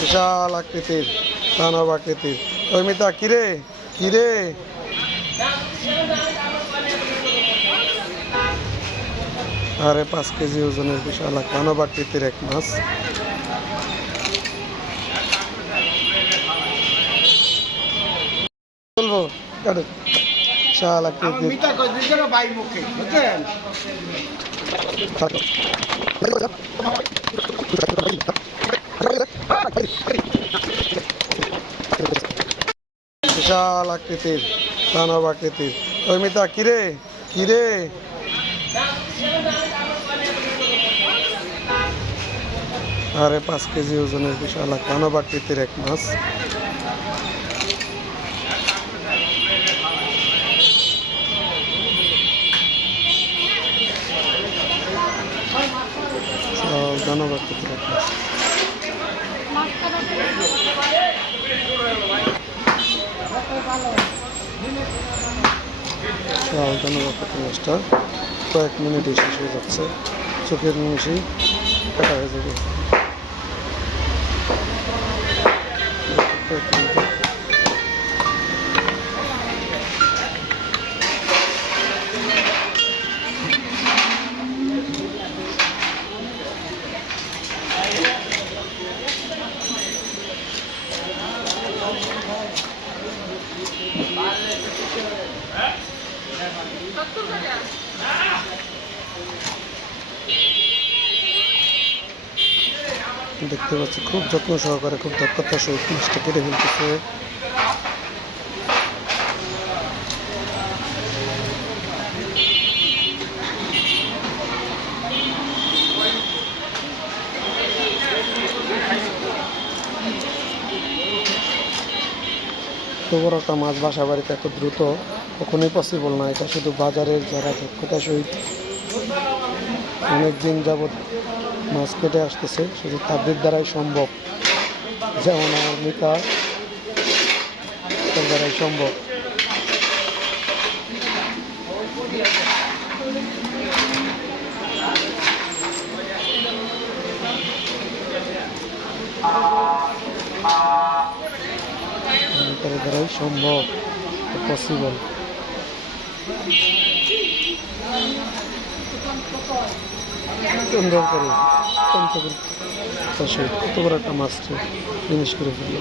বিশাল আকৃতির দানব আকৃতির। ওই মিতা কিরে কিরে, আরে 5 কেজি ওজনের বিশাল দানব আকৃতির এক মাছ। বলবো বিশাল আকৃতির বিশাল আকৃতির দানব আকৃতির। ওই মিতা কিরে কিরে, আরে 5 কেজি ওজনের বিশাল দানব আকৃতির এক মাছ। দানব আকৃতির এক মাছ। দানব আকৃতির মাছটা কয়েক মিনিটে শেষ হয়ে যাচ্ছে, চোখের নিমিশেই কাটা হয়ে যাবে। দেখতে পাচ্ছি খুব যত্ন সহকারে, খুব দক্ষতার সহিত মাছটা কেটে ফেলতেছে। এত বড় একটা মাছ বাসা বাড়িতে এত দ্রুত কখনোই পসিবল না। এটা শুধু বাজারের যারা দক্ষতার সহিত অনেকদিন যাবৎ মাছ কেটে আসতেছে শুধু তাদের দ্বারাই সম্ভব। যেমন আমার মিতা, তার দ্বারাই সম্ভব। তার দ্বারাই সম্ভব, পসিবল। সুন্দর করে কত বড় একটা মাছটা ফিনিশ করে ফেলল।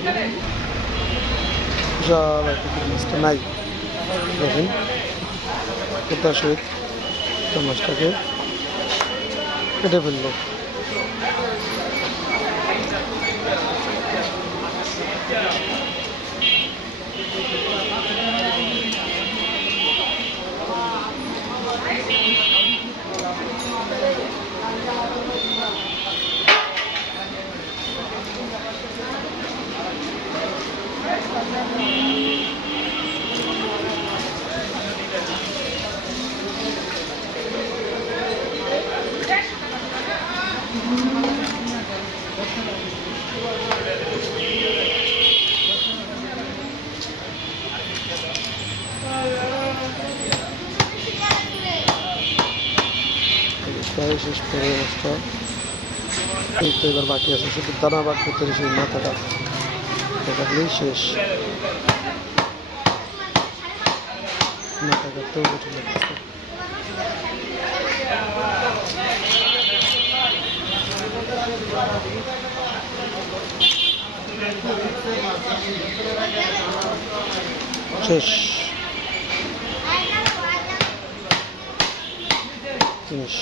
বিশাল আকৃতির মাছটা নাই, দেখেন কোথার সহিত মাছটাকে কেটে ফেলল। প্রায় শেষ করে মাছটা, এবার বাকি আছে শুধু দানা বাদ করতে সেই মাথাটা কাটলেই শেষ। মাথা কাটতেও কঠিন লাগতেছে। শেষ জিনিস।